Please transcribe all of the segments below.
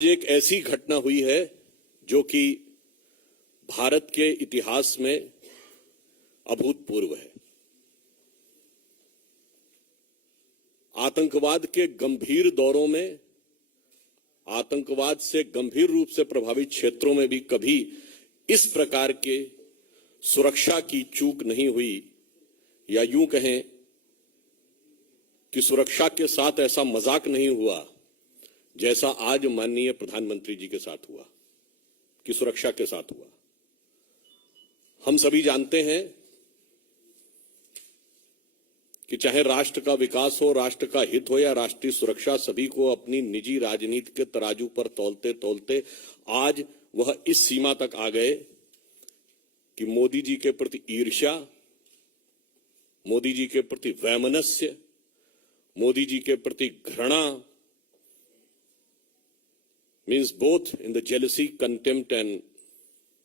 एक ऐसी घटना हुई है जो कि भारत के इतिहास में अभूतपूर्व है। आतंकवाद के गंभीर दौरों में, आतंकवाद से गंभीर रूप से प्रभावित क्षेत्रों में भी कभी इस प्रकार के सुरक्षा की चूक नहीं हुई, या यूं कहें कि सुरक्षा के साथ ऐसा मजाक नहीं हुआ जैसा आज माननीय प्रधानमंत्री जी के साथ हुआ, कि सुरक्षा के साथ हुआ। हम सभी जानते हैं कि चाहे राष्ट्र का विकास हो, राष्ट्र का हित हो या राष्ट्रीय सुरक्षा, सभी को अपनी निजी राजनीति के तराजू पर तौलते तौलते आज वह इस सीमा तक आ गए कि मोदी जी के प्रति ईर्ष्या, मोदी जी के प्रति वैमनस्य, मोदी जी के प्रति घृणा, means both in the jealousy, contempt and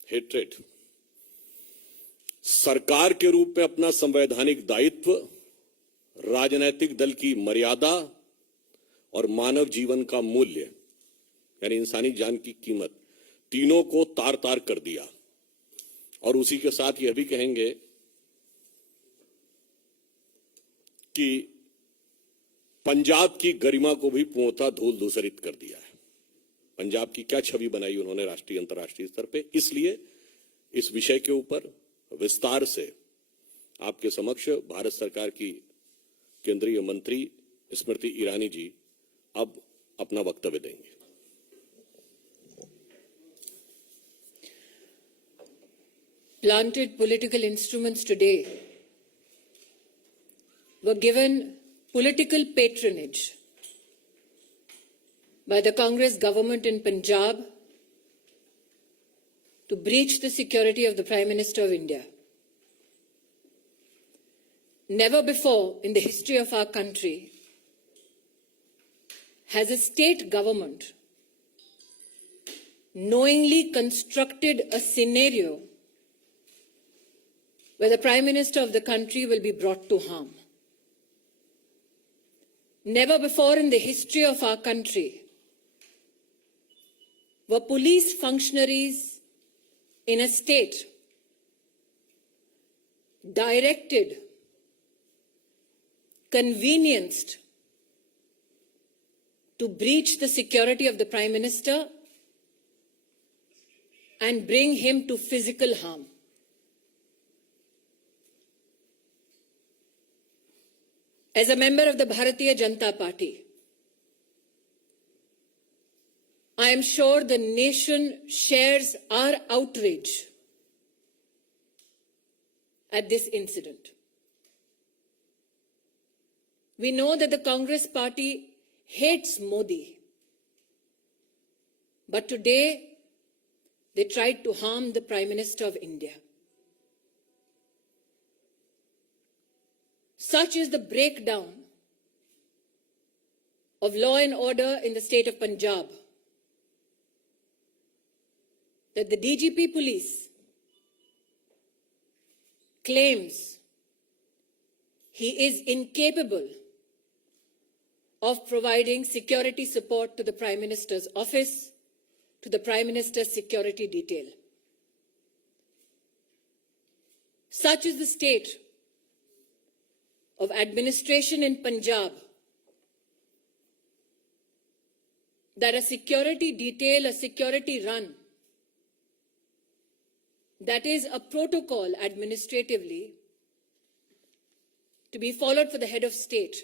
hatred, सरकार के रूप में अपना संवैधानिक दायित्व, राजनैतिक दल की मर्यादा और मानव जीवन का मूल्य यानी इंसानी जान की कीमत, तीनों को तार तार कर दिया। और उसी के साथ यह भी कहेंगे कि पंजाब की गरिमा को भी पूर्णतः धूल धूसरित कर दिया है। पंजाब की क्या छवि बनाई उन्होंने राष्ट्रीय अंतर्राष्ट्रीय स्तर पे। इसलिए इस विषय के ऊपर विस्तार से आपके समक्ष भारत सरकार की केंद्रीय मंत्री स्मृति ईरानी जी अब अपना वक्तव्य देंगे। Planted political instruments today were given political patronage by the Congress government in Punjab to breach the security of the Prime Minister of India. Never before in the history of our country has a state government knowingly constructed a scenario where the Prime Minister of the country will be brought to harm. Never before in the history of our country were police functionaries in a state directed, convenienced to breach the security of the Prime Minister and bring him to physical harm. As a member of the Bharatiya Janata Party, I am sure the nation shares our outrage at this incident. We know that the Congress party hates Modi, but today they tried to harm the Prime Minister of India. Such is the breakdown of law and order in the state of Punjab that the DGP police claims he is incapable of providing security support to the Prime Minister's office, to the Prime Minister's security detail. Such is the state of administration in Punjab that a security detail, a security run, that is a protocol administratively to be followed for the head of state,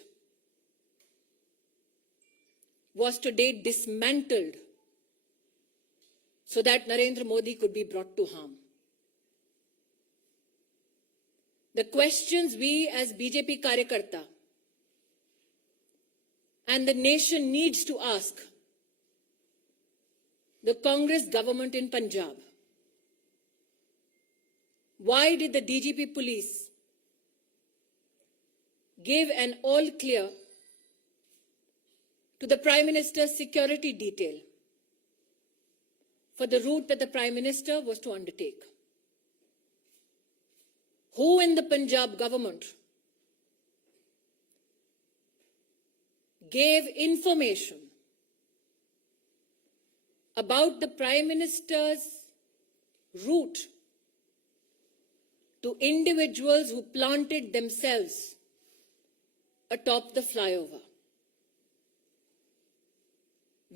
was today dismantled so that Narendra Modi could be brought to harm. The questions we as BJP Karyakarta and the nation needs to ask the Congress government in Punjab: why did the DGP police give an all clear to the Prime Minister's security detail for the route that the Prime Minister was to undertake? Who in the Punjab government gave information about the Prime Minister's route to individuals who planted themselves atop the flyover.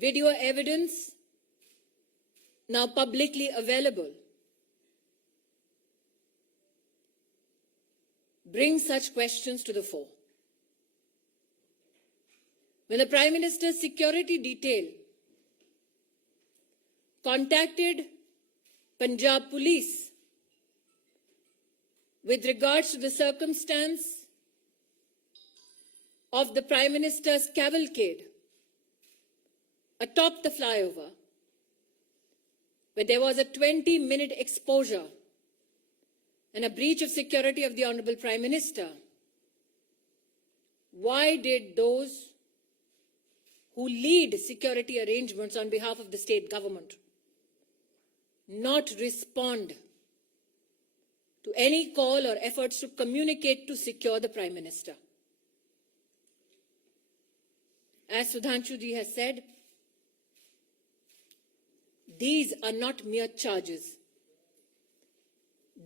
Video evidence now publicly available brings such questions to the fore. When the Prime Minister's security detail contacted Punjab Police with regards to the circumstance of the Prime Minister's cavalcade atop the flyover, where there was a 20-minute exposure and a breach of security of the Honorable Prime Minister, why did those who lead security arrangements on behalf of the state government not respond to any call or efforts to communicate to secure the Prime Minister? As Sudhanshu ji has said, these are not mere charges.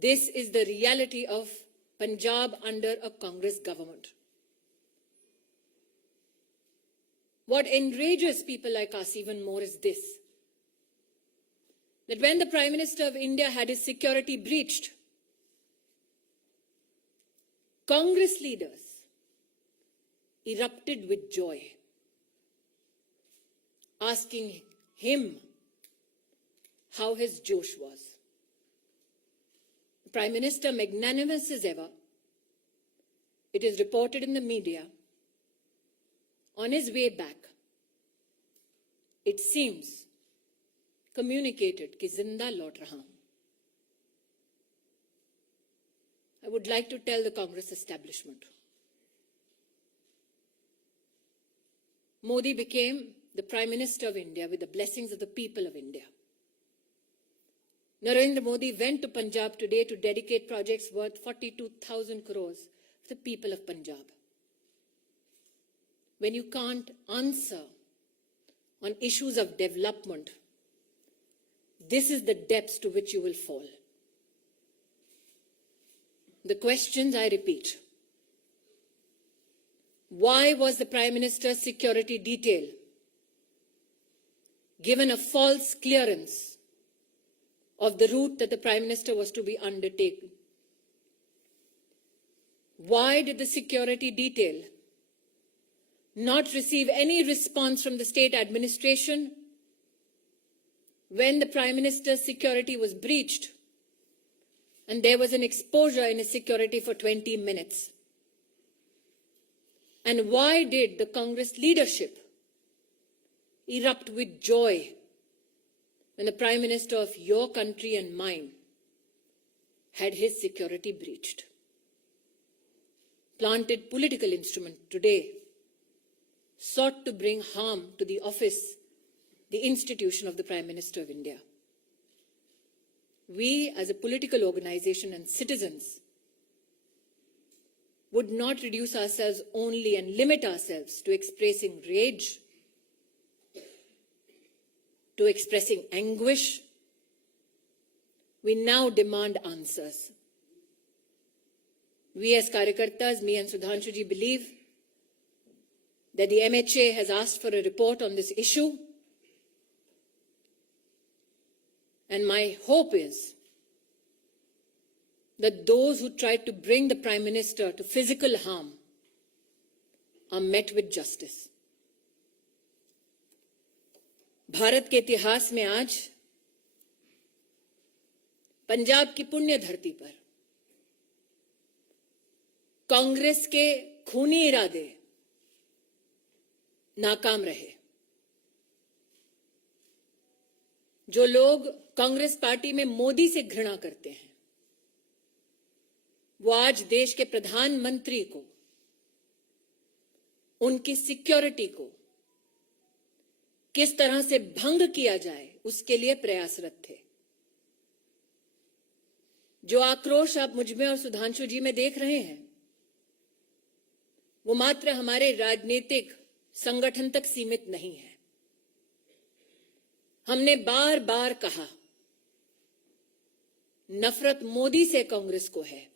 This is the reality of Punjab under a Congress government. What enrages people like us even more is this: that when the Prime Minister of India had his security breached, Congress leaders erupted with joy, asking him how his Josh was. The Prime Minister, magnanimous as ever, it is reported in the media, on his way back, it seems, communicated कि जिंदा लौट रहा हूं. I would like to tell the Congress establishment, Modi became the Prime Minister of India with the blessings of the people of India. Narendra Modi went to Punjab today to dedicate projects worth 42,000 crores for the people of Punjab. When you can't answer on issues of development, this is the depths to which you will fall. The questions, I repeat: why was the Prime Minister's security detail given a false clearance of the route that the Prime Minister was to be undertaken? Why did the security detail not receive any response from the state administration when the Prime Minister's security was breached and there was an exposure in his security for 20 minutes? And why did the Congress leadership erupt with joy when the Prime Minister of your country and mine had his security breached? Planted political instrument today sought to bring harm to the office, the institution of the Prime Minister of India. We, as a political organization and citizens, would not reduce ourselves only and limit ourselves to expressing rage, to expressing anguish. We now demand answers. We as Karyakartas, me and Sudhanshu ji, believe that the MHA has asked for a report on this issue. And my hope is that those who tried to bring the Prime Minister to physical harm are met with justice. Bharat के इतिहास में आज पंजाब की पुण्य धरती पर कांग्रेस के खूनी इरादे नाकाम रहे. जो लोग कांग्रेस पार्टी में मोदी से घृणा करते हैं, वो आज देश के प्रधानमंत्री को, उनकी सिक्योरिटी को किस तरह से भंग किया जाए उसके लिए प्रयासरत थे. जो आक्रोश आप मुझ में और सुधांशु जी में देख रहे हैं, वो मात्र हमारे राजनीतिक संगठन तक सीमित नहीं है. हमने बार बार कहा, नफरत मोदी से कांग्रेस को है,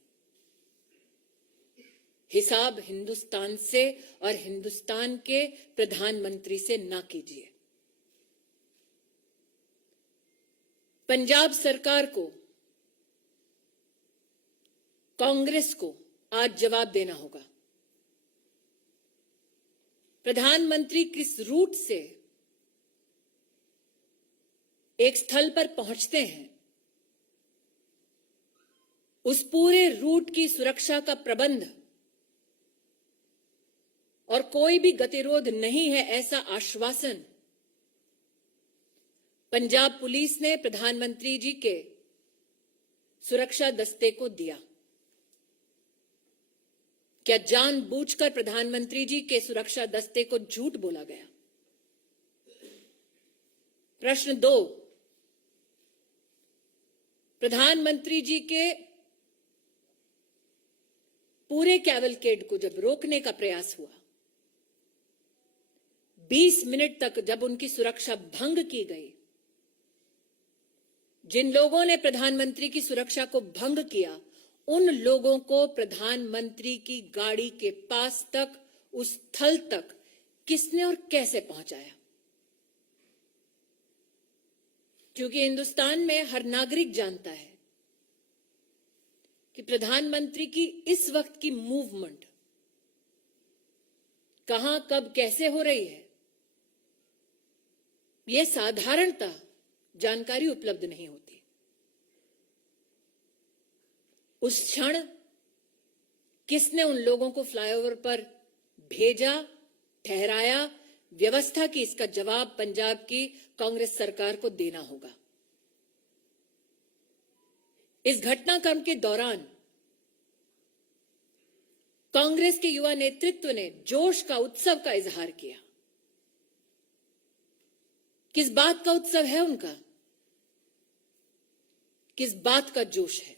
हिसाब हिंदुस्तान से और हिंदुस्तान के प्रधानमंत्री से ना कीजिए। पंजाब सरकार को, कांग्रेस को आज जवाब देना होगा। प्रधानमंत्री किस रूट से एक स्थल पर पहुंचते हैं, उस पूरे रूट की सुरक्षा का प्रबंध और कोई भी गतिरोध नहीं है, ऐसा आश्वासन पंजाब पुलिस ने प्रधानमंत्री जी के सुरक्षा दस्ते को दिया। क्या जानबूझकर प्रधानमंत्री जी के सुरक्षा दस्ते को झूठ बोला गया? प्रश्न 2, प्रधानमंत्री जी के पूरे कैवलकेड को जब रोकने का प्रयास हुआ, 20 मिनट तक जब उनकी सुरक्षा भंग की गई, जिन लोगों ने प्रधानमंत्री की सुरक्षा को भंग किया, उन लोगों को प्रधानमंत्री की गाड़ी के पास तक, उस स्थल तक किसने और कैसे पहुंचाया? क्योंकि हिंदुस्तान में हर नागरिक जानता है कि प्रधानमंत्री की इस वक्त की मूवमेंट कहां, कब, कैसे हो रही है, यह साधारणतः जानकारी उपलब्ध नहीं होती। उस क्षण किसने उन लोगों को फ्लाईओवर पर भेजा, ठहराया, व्यवस्था की, इसका जवाब पंजाब की कांग्रेस सरकार को देना होगा। इस घटनाक्रम के दौरान कांग्रेस के युवा नेतृत्व ने जोश का, उत्सव का इजहार किया। किस बात का उत्सव है उनका? किस बात का जोश है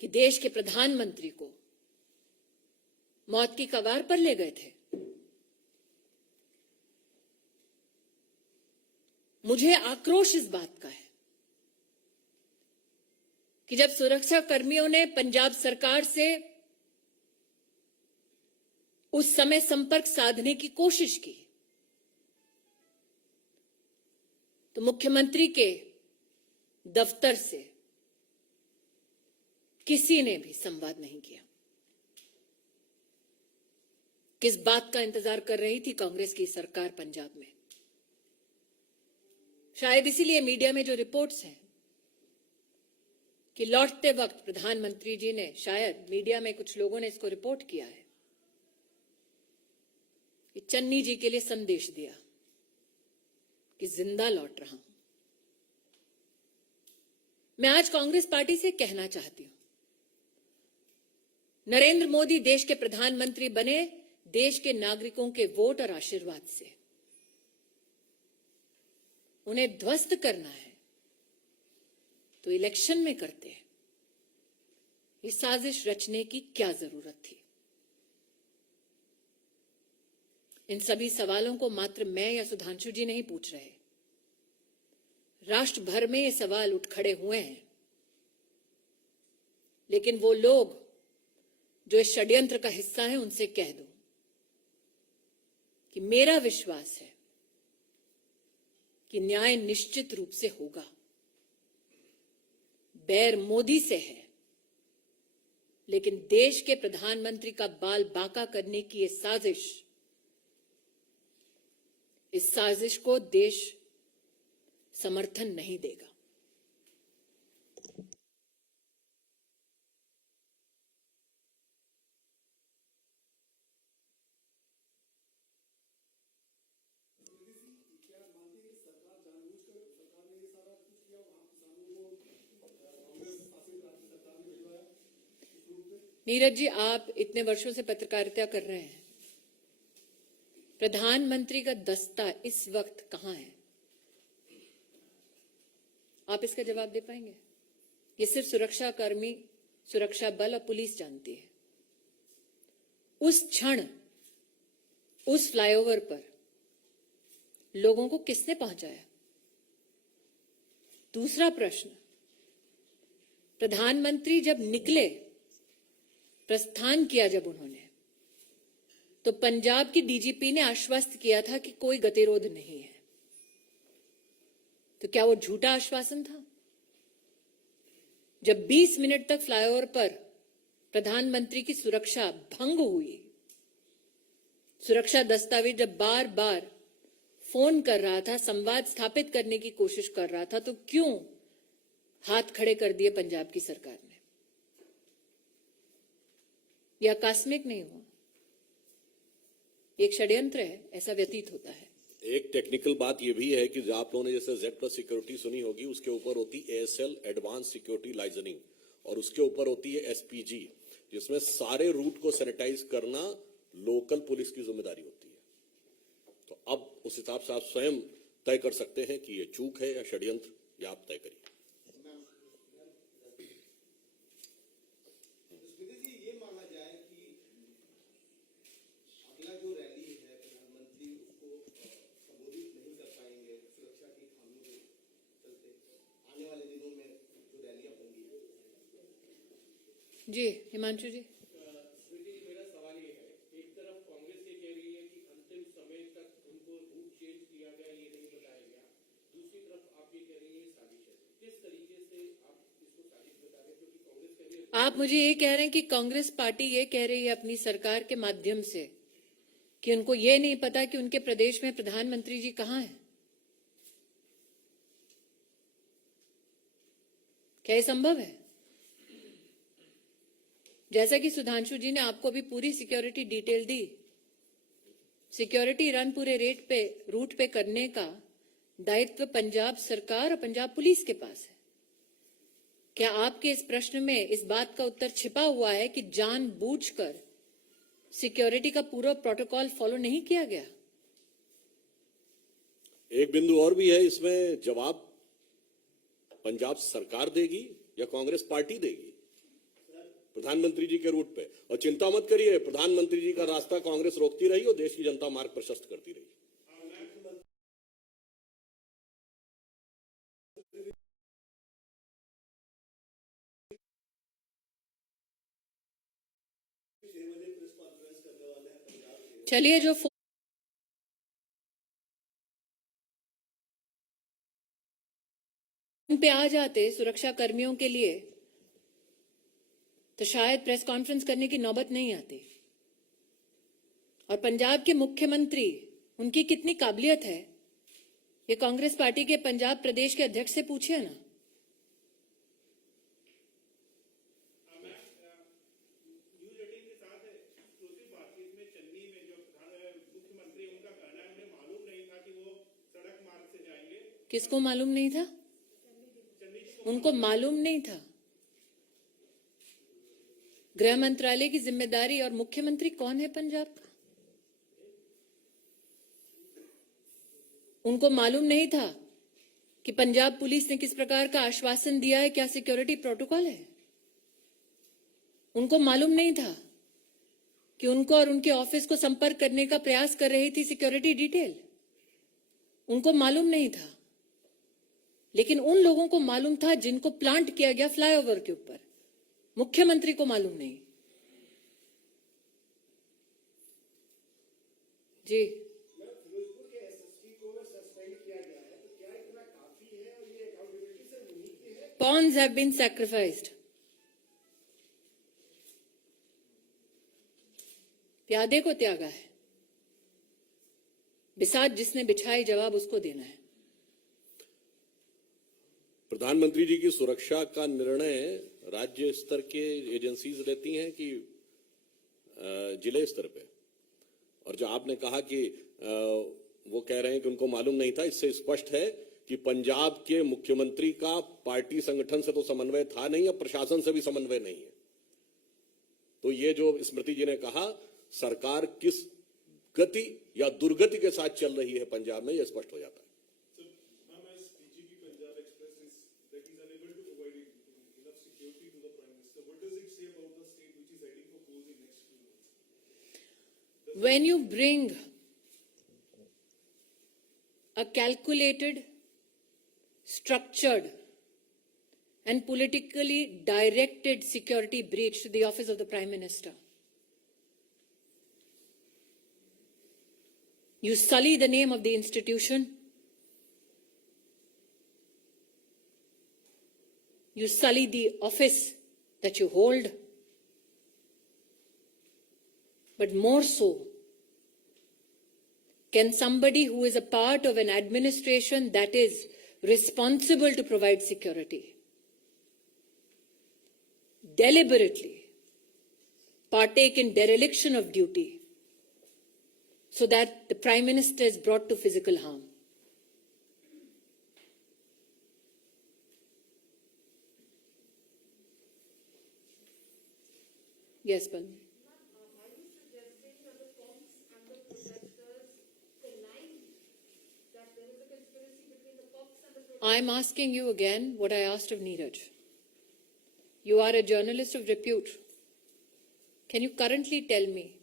कि देश के प्रधानमंत्री को मौत की कगार पर ले गए थे? मुझे आक्रोश इस बात का है कि जब सुरक्षा कर्मियों ने पंजाब सरकार से उस समय संपर्क साधने की कोशिश की, तो मुख्यमंत्री के दफ्तर से किसी ने भी संवाद नहीं किया। किस बात का इंतजार कर रही थी कांग्रेस की सरकार पंजाब में? शायद इसीलिए मीडिया में जो रिपोर्ट्स हैं कि लौटते वक्त प्रधानमंत्री जी ने, शायद मीडिया में कुछ लोगों ने इसको रिपोर्ट किया है कि चन्नी जी के लिए संदेश दिया कि जिंदा लौट रहा हूं। मैं आज कांग्रेस पार्टी से कहना चाहती हूं, नरेंद्र मोदी देश के प्रधानमंत्री बने देश के नागरिकों के वोट और आशीर्वाद से। उन्हें ध्वस्त करना है तो इलेक्शन में करते हैं। ये साजिश रचने की क्या जरूरत थी? इन सभी सवालों को मात्र मैं या सुधांशु जी नहीं पूछ रहे, राष्ट्र भर में ये सवाल उठ खड़े हुए हैं। लेकिन वो लोग जो इस षड्यंत्र का हिस्सा है, उनसे कह दूं कि मेरा विश्वास है कि न्याय निश्चित रूप से होगा। बैर मोदी से है, लेकिन देश के प्रधानमंत्री का बाल बांका करने की ये साजिश, इस साजिश को देश समर्थन नहीं देगा। नीरज जी, आप इतने वर्षों से पत्रकारिता कर रहे हैं, प्रधानमंत्री का दस्ता इस वक्त कहां है? आप इसका जवाब दे पाएंगे? ये सिर्फ सुरक्षा कर्मी, सुरक्षा बल और पुलिस जानती है। उस क्षण उस फ्लाईओवर पर लोगों को किसने पहुंचाया? दूसरा प्रश्न, प्रधानमंत्री जब निकले, प्रस्थान किया जब उन्होंने, तो पंजाब की डीजीपी ने आश्वस्त किया था कि कोई गतिरोध नहीं है। तो क्या वो झूठा आश्वासन था? जब 20 मिनट तक फ्लाईओवर पर प्रधानमंत्री की सुरक्षा भंग हुई, सुरक्षा दस्तावेज जब बार बार फोन कर रहा था, संवाद स्थापित करने की कोशिश कर रहा था, तो क्यों हाथ खड़े कर दिए पंजाब की सरकार ने? यह आकस्मिक नहीं हुआ, एक षड्यंत्र है, ऐसा व्यतीत होता है। एक टेक्निकल बात यह भी है कि जो आप लोगों ने जैसे Z+ सिक्योरिटी सुनी होगी, उसके ऊपर होती ASL एडवांस सिक्योरिटी लाइजनिंग, और उसके ऊपर होती है SPG, जिसमें सारे रूट को सैनिटाइज करना लोकल पुलिस की जिम्मेदारी होती है। तो अब उस हिसाब से आप स्वयं तय कर सकते हैं कि ये चूक है या षड्यंत्र, या आप तय करिए। जी हिमांशु जी। मेरा सवाल ये है, एक तरफ कांग्रेस ये कह रही है कि अंतिम समय तक उनको रूट चेंज किया गया, ये नहीं बताया गया, दूसरी तरफ आप ये कह रही है साजिश है। किस तरीके से आप इसको साजिश बता रहे हैं? क्योंकि कांग्रेस कह रही है, आप मुझे ये कह रहे हैं कि कांग्रेस पार्टी ये कह रही है अपनी सरकार के माध्यम से कि उनको ये नहीं पता कि उनके प्रदेश में प्रधानमंत्री जी कहां हैं? क्या ये संभव है? जैसा कि सुधांशु जी ने आपको भी पूरी सिक्योरिटी डिटेल दी, सिक्योरिटी रन पूरे रूट पे करने का दायित्व पंजाब सरकार और पंजाब पुलिस के पास है। क्या आपके इस प्रश्न में इस बात का उत्तर छिपा हुआ है कि जानबूझकर सिक्योरिटी का पूरा प्रोटोकॉल फॉलो नहीं किया गया? एक बिंदु और भी है इसमें, जवाब पंजाब सरकार देगी या कांग्रेस पार्टी देगी प्रधानमंत्री जी के रूट पे? और चिंता मत करिए, प्रधानमंत्री जी का रास्ता कांग्रेस रोकती रही और देश की जनता मार्ग प्रशस्त करती रही। चलिए, जो पे आ जाते सुरक्षा कर्मियों के लिए, तो शायद प्रेस कॉन्फ्रेंस करने की नौबत नहीं आती। और पंजाब के मुख्यमंत्री, उनकी कितनी काबिलियत है, ये कांग्रेस पार्टी के पंजाब प्रदेश के अध्यक्ष से पूछिए ना। किसको मालूम नहीं था? उनको मालूम नहीं था। गृह मंत्रालय की जिम्मेदारी और मुख्यमंत्री कौन है पंजाब का? उनको मालूम नहीं था कि पंजाब पुलिस ने किस प्रकार का आश्वासन दिया है, क्या सिक्योरिटी प्रोटोकॉल है? उनको मालूम नहीं था कि उनको और उनके ऑफिस को संपर्क करने का प्रयास कर रही थी सिक्योरिटी डिटेल? उनको मालूम नहीं था। लेकिन उन लोगों को मालूम था जिनको प्लांट किया गया फ्लाईओवर के ऊपर, मुख्यमंत्री को मालूम नहीं। जी, pawns have been sacrificed. प्यादे को त्यागा है, बिसात जिसने बिछाई, जवाब उसको देना है। प्रधानमंत्री जी की सुरक्षा का निर्णय राज्य स्तर के एजेंसीज लेती हैं कि जिले स्तर पे? और जो आपने कहा कि वो कह रहे हैं कि उनको मालूम नहीं था, इससे स्पष्ट है कि पंजाब के मुख्यमंत्री का पार्टी संगठन से तो समन्वय था नहीं, और प्रशासन से भी समन्वय नहीं है। तो ये जो स्मृति जी ने कहा, सरकार किस गति या दुर्गति के साथ चल रही है पंजाब में, यह स्पष्ट हो जाता है। When you bring a calculated, structured, and politically directed security breach to the office of the Prime Minister. You sully the name of the institution. You sully the office that you hold. But more so, can somebody who is a part of an administration that is responsible to provide security deliberately partake in dereliction of duty so that the Prime Minister is brought to physical harm? Yes, Balmi. I'm asking you again what I asked of Neeraj. You are a journalist of repute. Can you currently tell me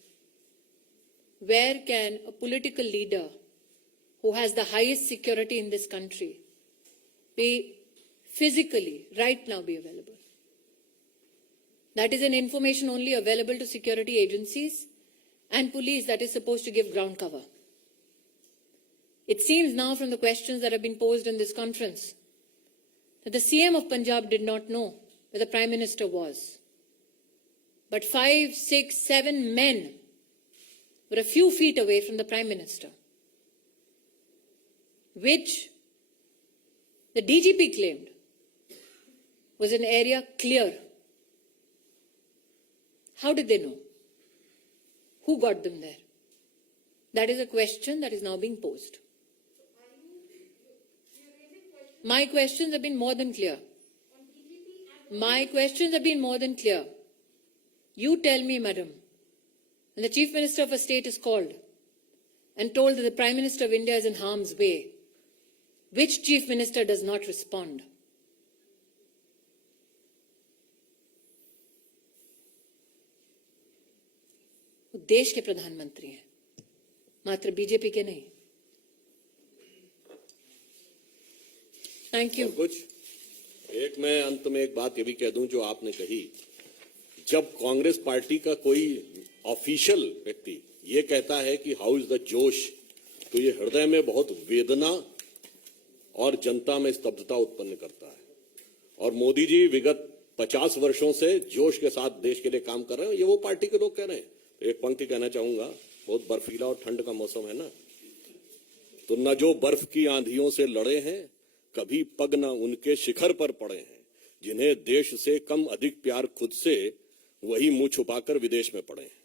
where can a political leader who has the highest security in this country be physically, right now, be available? That is an information only available to security agencies and police that is supposed to give ground cover. It seems now from the questions that have been posed in this conference that the CM of Punjab did not know where the Prime Minister was. But 5, 6, 7 men were a few feet away from the Prime Minister, which the DGP claimed was an area clear. How did they know? Who got them there? That is a question that is now being posed. My questions have been more than clear. My questions have been more than clear. You tell me, madam, when the Chief Minister of a state is called and told that the Prime Minister of India is in harm's way, which Chief Minister does not respond? वो देश के प्रधानमंत्री हैं, मात्र BJP के नहीं. Thank you. कुछ एक मैं अंत में एक बात ये भी कह दूं जो आपने कही, जब कांग्रेस पार्टी का कोई ऑफिशियल व्यक्ति ये कहता है कि हाउ इज द जोश, तो ये हृदय में बहुत वेदना और जनता में स्तब्धता उत्पन्न करता है. और मोदी जी विगत 50 वर्षों से जोश के साथ देश के लिए काम कर रहे हैं, ये वो पार्टी के लोग कह रहे हैं. एक पंक्ति कहना चाहूंगा, बहुत बर्फीला और ठंड का मौसम है ना, तो न जो बर्फ की आंधियों से लड़े हैं, कभी पग न उनके शिखर पर पड़े हैं, जिन्हें देश से कम अधिक प्यार खुद से, वही मुंह छुपाकर विदेश में पड़े हैं.